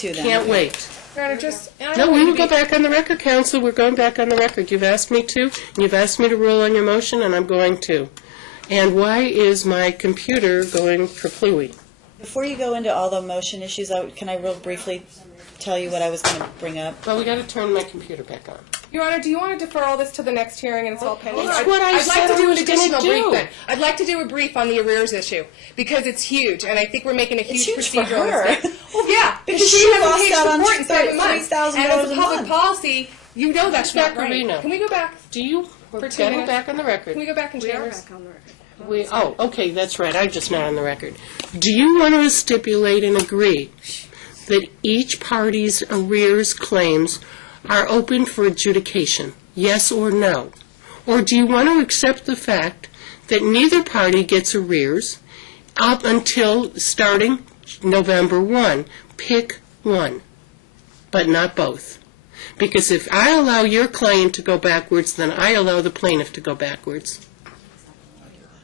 Can't wait. No, we will go back on the record, counsel. We're going back on the record. You've asked me to, and you've asked me to rule on your motion, and I'm going to. And why is my computer going kerplooey? Before you go into all the motion issues, can I real briefly tell you what I was going to bring up? Well, we got to turn my computer back on. Your Honor, do you want to defer all this to the next hearing and it's all pending? That's what I said I'd like to do I an was gonna additional do. brief then. I'd like to do a brief on the arrears issue because it's huge, and I think we're making a huge It's huge for procedural her. mistake. Well, yeah, because she she hasn't lost paid out on support in 7 months. $3,000 And as a a public month. policy, you know that's not right. Vaccarino. Can we go back? Do you? For We're 2 going minutes? back on the record. Can we go back in chambers? Okay, that's right. I'm just not on the record. Do you want to stipulate and agree that each party's arrears claims are open for adjudication, yes or no? Or do you want to accept the fact that neither party gets arrears up until starting November 1? Pick one, but not both. Because if I allow your client to go backwards, then I allow the plaintiff to go backwards.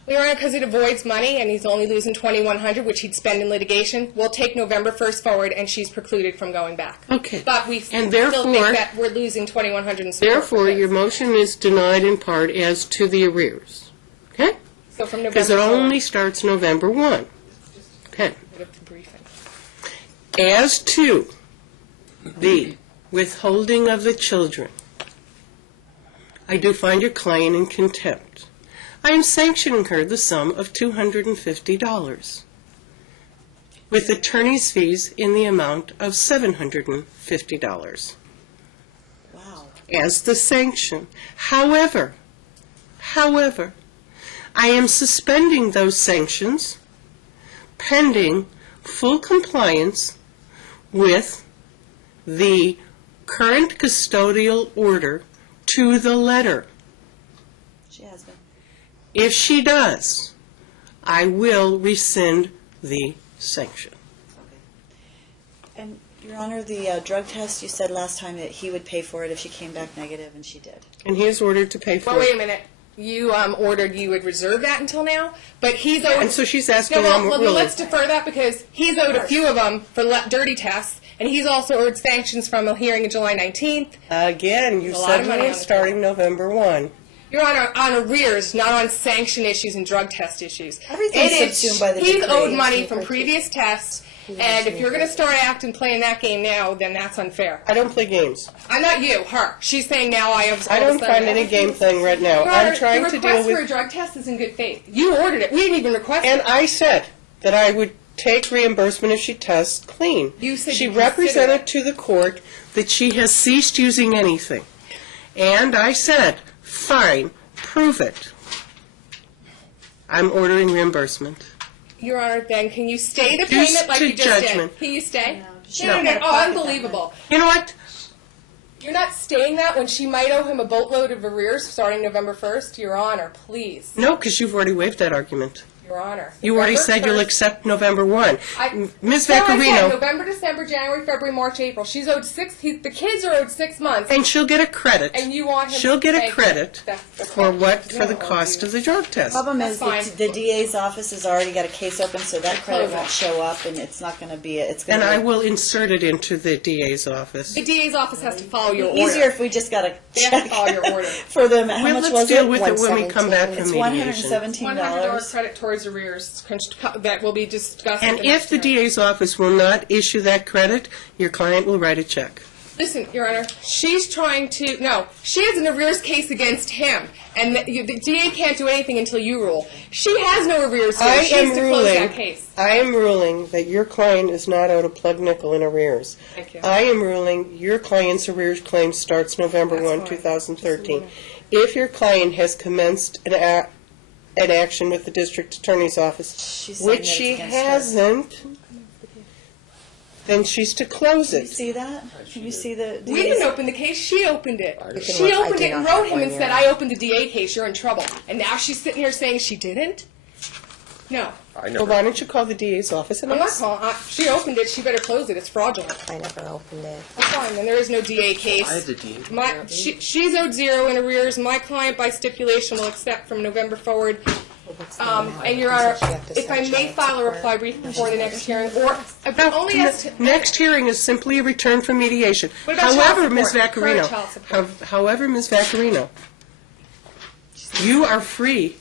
Your Honor, because it avoids money and he's only losing $2,100, which he'd spend in litigation, we'll take November 1st forward and she's precluded from going back. Okay. But we And still therefore- think that we're losing $2,100 in support. Therefore, your motion is denied in part as to the arrears. Okay? So from November Because it forward. only starts November 1. Okay. Bit of the briefing. As to the withholding of the children, I do find your client in contempt. I am sanctioning her the sum of $250, with attorney's fees in the amount of $750. Wow. As the sanction. However, I am suspending those sanctions pending full compliance with the current custodial order to the letter. She has been. If she does, I will rescind the sanction. And, Your Honor, the drug test, you said last time that he would pay for it if she came back negative, and she did. And he is ordered to pay for Well, wait a it. minute. You ordered you would reserve that until now, but he's owed... And so she's asking No, well, him, well, really. let's defer that because he's owed a few of them for dirty tests, and he's also owed sanctions from a hearing on July 19th. Again, you There's a lot said of we money were on the starting November 1. Your Honor, on arrears, not on sanction issues and drug test issues. Everything's It is- subsumed by the He's decree. owed money from previous tests, and if you're going to start acting playing that game now, then that's unfair. I don't play games. I'm not you, her. She's saying now I have... I don't find any game playing right now. Your I'm Honor, trying the to request deal for a with... drug test is in good faith. You ordered it. We didn't even request And it. I said that I would take reimbursement if she tests clean. You said she you'd consider represented it. to the court that she has ceased using anything. And I said, fine, prove it. I'm ordering reimbursement. Your Honor, then can you stay the Reduced payment like to you just judgment. did? Can you stay? No. Oh, unbelievable. You know what? You're not staying that when she might owe him a boatload of arrears starting November 1st? Your Honor, please. No, because you've already waived that argument. Your Honor. You already November said you'll 1st. accept November 1. Ms. No, I said Vaccarino, November, December, January, February, March, April. She's owed the kids are owed 6 months, and she'll get a credit. and you want him She'll to get pay a credit That's for what? fine. For the No, cost of the drug test. Problem is, That's the fine. DA's office has already got a case open, so that credit Close it. won't show up, and it's not going to be, it's going And to I be will insert it into the DA's office. The DA's office has to follow your order. easier if we just got a They have to check follow your order. for them. How Well, much let's was deal it? with it when we come back from It's mediation. $117. $100 credit towards arrears that will be discussed. And at the if next the hearing. DA's office will not issue that credit, your client will write a check. Listen, Your Honor, she's trying to, no, she has an arrears case against him, and the DA can't do anything until you rule. She has no arrears here. I She has am to close that ruling. case. I am ruling that your client is not owed a plug nickel in arrears. Thank you. I am ruling your client's arrears claim starts November That's 1, fine. 2013. If your client has commenced an action with the district attorney's office, She's saying which that she it's against her. hasn't, then she's to close Can you it. see that? Can you see the We DA's? didn't open the case, she opened it. didn't She look- I opened did it and not wrote have him one and said, yet. I opened the DA case, you're in trouble. And now she's sitting here saying she didn't? No. I Well, never, why don't you call the DA's office and I'm not ask? calling, she opened it, she better close it, it's fraudulent. I never opened it. That's fine, then there is no DA case. I had the DA. She's owed 0 in arrears. My client, by stipulation, will accept from November forward And Your Honor, if I may file a reply brief before the next hearing, or only as to... Next hearing is simply a return from mediation. What about However, child Ms. support? Current child Vaccarino, support. however, Ms. Vaccarino, you are free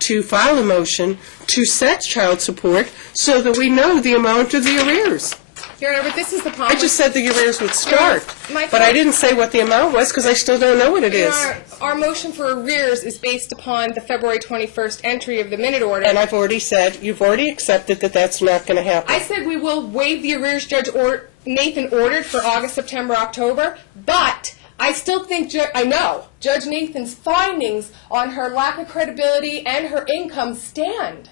to file a motion to set child support so that we know the amount of the arrears. Your Honor, but this is the problem. I just said the arrears would start, my but I point- didn't say what the amount was because I still don't know what it Your is. Honor, our motion for arrears is based upon the February 21st entry of the minute order. And I've already said, you've already accepted that that's not going to happen. I said we will waive the arrears Judge Nathan ordered for August, September, October, but I still think, I know, Judge Nathan's findings on her lack of credibility and her income stand.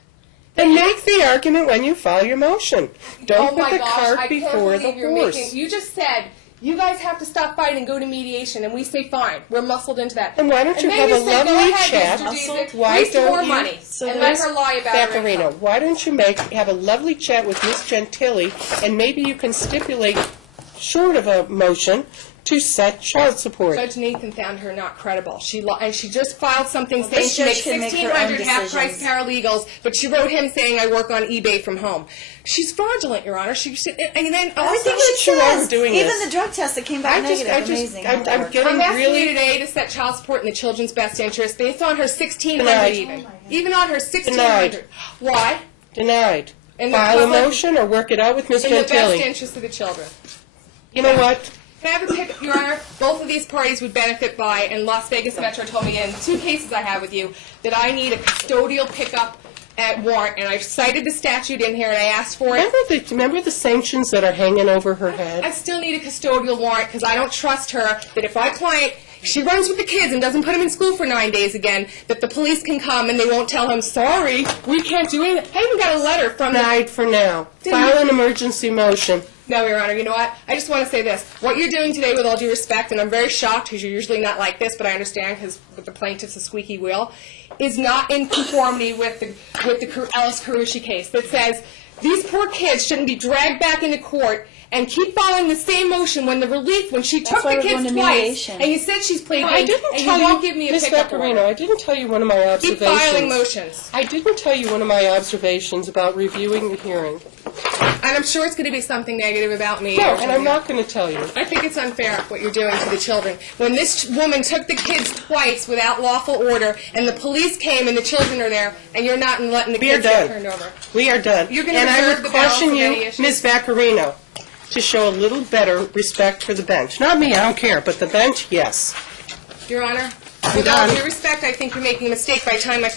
Then make the argument when you file your motion. Don't Oh my put the gosh, cart I can't before the believe you're horse. making, you just said, you guys have to stop fighting and go to mediation, and we say fine. We're muscled into that. And why don't you And have then a you say, lovely go ahead, chat? Mr. Dziedzic, Why waste don't more you- money So and let Ms. her lie about her Vaccarino, income. why don't you have a lovely chat with Ms. Gentili, and maybe you can stipulate, short of a motion, to set child support. Judge Nathan found her not credible. And she just filed something saying this she makes judge can make her own $1,600 half-price decisions. paralegals, but she wrote him saying I work on eBay from home. She's fraudulent, Your Honor. And then also, Everything she sure I'm says, doing even this. the drug test that came back negative, amazing. how that I'm works. getting I'm asking really... you today to set child support in the children's best interest based on her $1,600 Denied. even on her $1,600. Denied. Why? Denied. In the File a public- motion or work it out with Ms. In the best Gentili. interest of the children. You know what? Can I have a pick, Your Honor? Both of these parties would benefit by, and Las Vegas Metro told me in 2 cases I have with you, that I need a custodial pickup at warrant, and I cited the statute in here, and I asked for it. Remember the sanctions that are hanging over her head? I still need a custodial warrant because I don't trust her that if my client, she runs with the kids and doesn't put them in school for 9 days again, that the police can come and they won't tell him, sorry, we can't do anything. I even got a letter from the... Denied for now. File an emergency motion. No, Your Honor, you know what? I just want to say this. What you're doing today, with all due respect, and I'm very shocked because you're usually not like this, but I understand because with the plaintiff's a squeaky wheel, is not in conformity with the Ellis Carucci case that says these poor kids shouldn't be dragged back into court and keep following the same motion when she took why the we're going kids to twice, mediation. and you said she's played I didn't and tell you won't give me a Ms. pickup Vaccarino, order. I didn't tell you one of my Keep observations. filing motions. I didn't tell you one of my observations about reviewing the hearing. And I'm sure it's going to be something negative about me. No, or and I'm something. not going to tell you. I think it's unfair what you're doing to the children. When this woman took the kids twice without lawful order, and the police came and the children are there, and you're not letting the We are kids get done. turned over. We are done. You're gonna and I reserve would the balance caution of you, any issues? Ms. Vaccarino, to show a little better respect for the bench. Not me, I don't care, but the bench, yes. Your Honor, I'm with all done. due respect, I think you're making a mistake by the time my